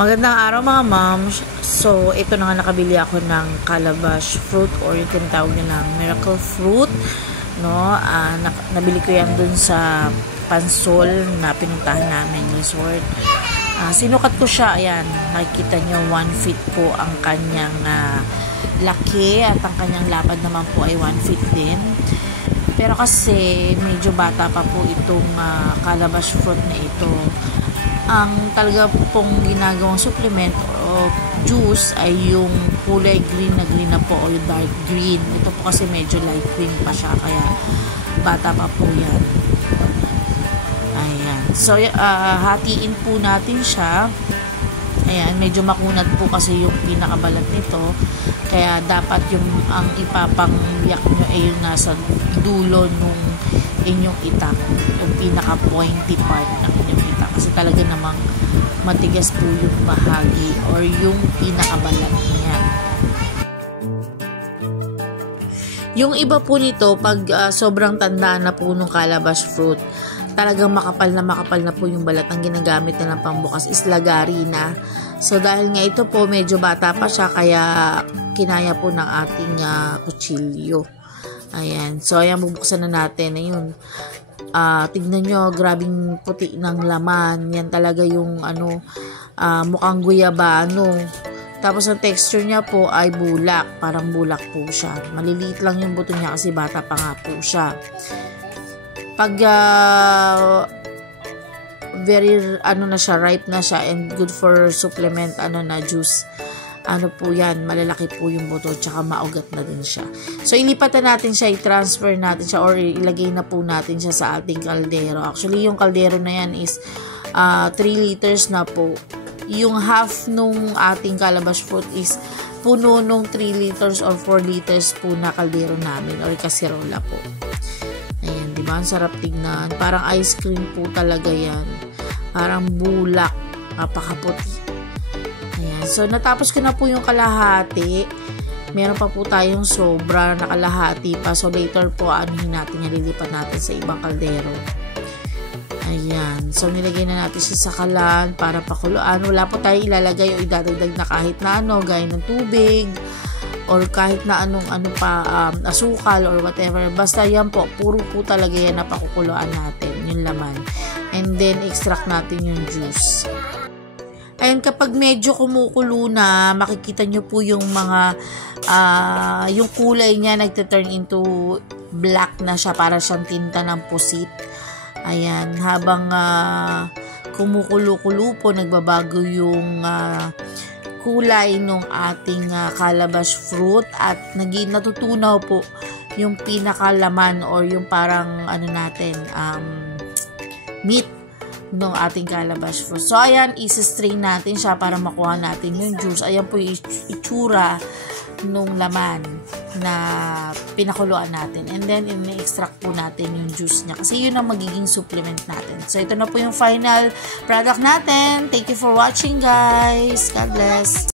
Magandang araw mga moms. So, ito na nga nakabili ako ng calabash fruit or yung tinatawag nilang miracle fruit. No? Nabili ko yan dun sa Pansol na pinuntahan namin resort. Sinukat ko siya. Ayan, nakikita nyo 1 feet po ang kanyang laki at ang kanyang lapad naman po ay 1 feet din. Pero kasi medyo bata pa po itong calabash fruit na ito. Ang talaga pong ginagawang supplement o juice ay yung kulay green na po o yung dark green. Ito po kasi medyo light green pa siya kaya bata pa po yan. Ayan. So, hatiin po natin siya. Ayan, medyo makunat po kasi yung pinakabalat nito. Kaya dapat yung ang ipapangyak nyo ay yung nasa dulo nung inyong itak. Yung pinaka-pointy part ng inyong itak. Kasi talaga namang matigas po yung bahagi or yung pinakabalat niya. Yung iba po nito, pag sobrang tanda na po nung calabash fruit, talagang makapal na po yung balat. Ang ginagamit na ng pambukas is lagarina. So dahil nga ito po medyo bata pa siya kaya kinaya po ng ating kutsilyo. Ayan. So ayan, bubuksan na natin. Ayun. Tignan nyo, grabing puti ng laman. Yan talaga yung mukhang guyabano. Tapos ang texture niya po ay bulak. Parang bulak po siya. Maliliit lang yung buto niya kasi bata pa nga po siya. Pag very na siya, ripe na siya and good for supplement juice, po yan, malalaki po yung buto tsaka maugat na din siya. So ilipat na natin siya, i-transfer natin siya or ilagay na po natin siya sa ating kaldero. Actually yung kaldero na yan is 3 liters na po. Yung half nung ating calabash fruit is puno nung 3 liters or 4 liters po na kaldero namin or kasirola po. Ayan, diba? Ang sarap tignan. Parang ice cream po talaga yan. Parang bulak. Napakaputi. Ayan. So, natapos ko na po yung kalahati. Meron pa po tayong sobra na kalahati pa. So, later po, natin yan. Lilipat natin sa ibang kaldero. Ayan. So, nilagay na natin siya sa kalan para pakuluan. Wala po tayo ilalagay o idadagdag na kahit na gaya ng tubig or kahit na asukal or whatever. Basta yan po, puro po talaga yan na pakukuluan natin, yung laman. And then, extract natin yung juice. Ayan, kapag medyo kumukulo na, makikita nyo po yung mga, yung kulay niya nagte-turn into black na siya, para siyang tinta ng pusit. Ayan, habang kumukulo-kulo po, nagbabago yung kulay ng ating calabash fruit at natutunaw po yung pinakalaman or yung parang meat ng ating calabash fruit. So ayan, isi-strain natin siya para makuha natin yung juice. Ayan po yung itsura nung laman na pinakuluan natin. And then, i-extract po natin yung juice niya. Kasi yun ang magiging supplement natin. So, ito na po yung final product natin. Thank you for watching, guys. God bless.